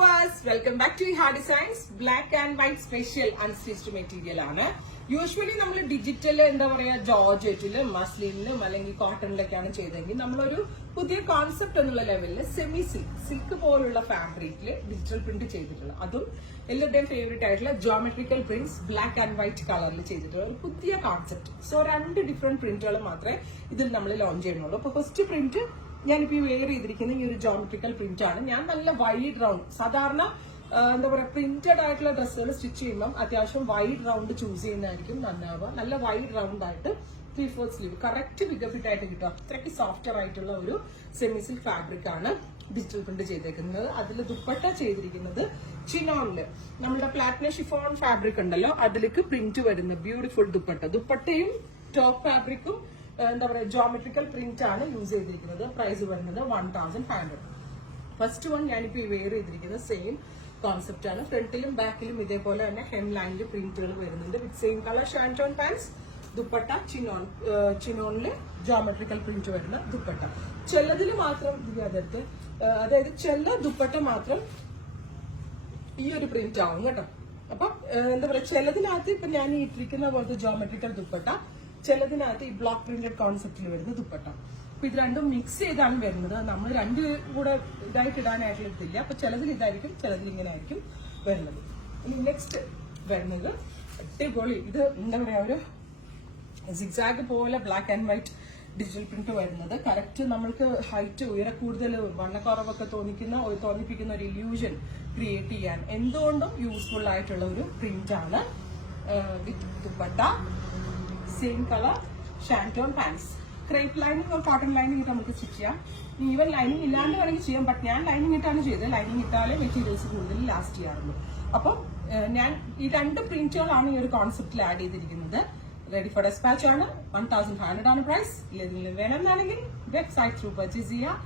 viewers, welcome back to Hard Designs. Black and white special unstitched material ആണ്. Usually നമ്മൾ digital എന്താ പറയാ ജോർജറ്റിലും മസ്ലിനിലും അല്ലെങ്കിൽ കോട്ടണിലൊക്കെയാണ് ചെയ്തെങ്കിൽ നമ്മളൊരു പുതിയ കോൺസെപ്റ്റ് എന്നുള്ള ലെവലിൽ സെമി സിൽക്ക് പോലുള്ള ഫാബ്രിക്കില് ഡിജിറ്റൽ പ്രിന്റ് ചെയ്തിട്ടുള്ള അതും എല്ലാവരുടെയും ഫേവറേറ്റ് ആയിട്ടുള്ള geometrical prints black and white കളറിൽ ചെയ്തിട്ടുള്ള ഒരു പുതിയ കോൺസെപ്റ്റ്. സോ 2 ഡിഫറെന്റ് പ്രിന്റുകൾ മാത്രമേ ഇതിൽ നമ്മൾ ലോഞ്ച് ചെയ്യുന്നുള്ളൂ. അപ്പൊ ഫസ്റ്റ് പ്രിന്റ് ഞാനിപ്പോ വെയർ ചെയ്തിരിക്കുന്ന ഈ ഒരു ജോമെട്രിക്കൽ പ്രിന്റ് ആണ്. ഞാൻ നല്ല വൈഡ് റൗണ്ട് സാധാരണ എന്താ പറയാ പ്രിന്റഡ് ആയിട്ടുള്ള ഡ്രസ്സുകൾ സ്റ്റിച്ച് ചെയ്യുമ്പോൾ അത്യാവശ്യം വൈഡ് റൗണ്ട് ചൂസ് ചെയ്യുന്നതായിരിക്കും നന്നാവുക. നല്ല വൈഡ് റൗണ്ട് ആയിട്ട് 3/4 സ്ലീവ് കറക്റ്റ് ഫിഗർ ഫിറ്റ് ആയിട്ട് കിട്ടും. അത്രയ്ക്ക് സോഫ്റ്റർ ആയിട്ടുള്ള ഒരു സെമി സിൽക്ക് ഫാബ്രിക് ആണ് ഡിജിറ്റൽ പ്രിന്റ് ചെയ്തേക്കുന്നത്. അതിൽ ദുപ്പട്ട ചെയ്തിരിക്കുന്നത് ചിനോണില് നമ്മുടെ പ്ലാറ്റിന ഷിഫോൺ ഫാബ്രിക് ഉണ്ടല്ലോ അതിലേക്ക് പ്രിന്റ് വരുന്ന ബ്യൂട്ടിഫുൾ ദുപ്പട്ടയും ടോപ്പ് ഫാബ്രിക്കും എന്താ പറയാ ജോമെട്രിക്കൽ പ്രിന്റ് ആണ് യൂസ് ചെയ്തിരിക്കുന്നത്. പ്രൈസ് വരുന്നത് 1500. ഫസ്റ്റ് വൺ ഞാനിപ്പോ വെയർ ചെയ്തിരിക്കുന്നത് സെയിം കോൺസെപ്റ്റ് ആണ്. ഫ്രണ്ടിലും ബാക്കിലും ഇതേപോലെ തന്നെ ഹെം ലൈനിൽ പ്രിന്റുകൾ വരുന്നുണ്ട് with same colour shantoon pants. Dupatta ചിനോണില് ജോമെട്രിക്കൽ പ്രിന്റ് വരുന്ന ദുപ്പട്ട. ചിലതിൽ മാത്രം അതിനകത്ത് അതായത് ചില ദുപ്പട്ട മാത്രം ഈ ഒരു പ്രിന്റ് ആവും കേട്ടോ. അപ്പൊ എന്താ പറയാ ചിലതിനകത്ത് ഇപ്പൊ ഞാൻ ഇട്ടിരിക്കുന്ന പോലത്തെ ജോമെട്രിക്കൽ ദുപ്പട്ട, ചിലതിനകത്ത് ഈ ബ്ലോക്ക് പ്രിന്റഡ് കോൺസെപ്റ്റിൽ വരുന്ന ദുപ്പട്ട. അപ്പൊ ഇത് രണ്ടും മിക്സ് ചെയ്താണ് വരുന്നത്. നമ്മൾ രണ്ടും കൂടെ ഇതായിട്ട് ഇടാനായിട്ടുള്ള ഇതില്ല. അപ്പൊ ചിലതിൽ ഇതായിരിക്കും, ചിലതിൽ ഇങ്ങനെ ആയിരിക്കും വരുന്നത്. ഇനി നെക്സ്റ്റ് വരുന്നത് അടിപൊളി ഇത് എന്താ പറയാ ഒരു സിഗ്സാഗ് പോലെ black and white digital print വരുന്നത്. കറക്റ്റ് നമ്മൾക്ക് ഹൈറ്റ് കൂടുതൽ വണ്ണക്കുറവൊക്കെ തോന്നിപ്പിക്കുന്ന ഒരു ഇല്യൂഷൻ ക്രിയേറ്റ് ചെയ്യാൻ എന്തുകൊണ്ടും യൂസ്ഫുൾ ആയിട്ടുള്ള ഒരു പ്രിന്റ് ആണ്. With dupatta, same colour shantoon pants. Crepe lining ഒരു കോട്ടൺ ലൈനിങ് ഇട്ട് നമുക്ക് സ്റ്റിച്ച് ചെയ്യാം. ഈവൻ ലൈനിങ് ഇല്ലാണ്ട് വേണമെങ്കിൽ ചെയ്യാം. ബട്ട് ഞാൻ ലൈനിങ് ഇട്ടാണ് ചെയ്തത്. ലൈനിങ് ഇട്ടാലേ മെറ്റീരിയൽസ് കൂടുതൽ ലാസ്റ്റ് ചെയ്യാറുള്ളൂ. അപ്പം ഞാൻ ഈ 2 പ്രിന്റുകളാണ് ഈ ഒരു കോൺസെപ്റ്റിൽ ആഡ് ചെയ്തിരിക്കുന്നത്. റെഡി ഫോർ ഡെസ്പാച്ച് ആണ്. 1500 ആണ് പ്രൈസ്. ഇതിൽ വേണമെന്നാണെങ്കിൽ വെബ്സൈറ്റ് ത്രൂ പർച്ചേസ് ചെയ്യുക.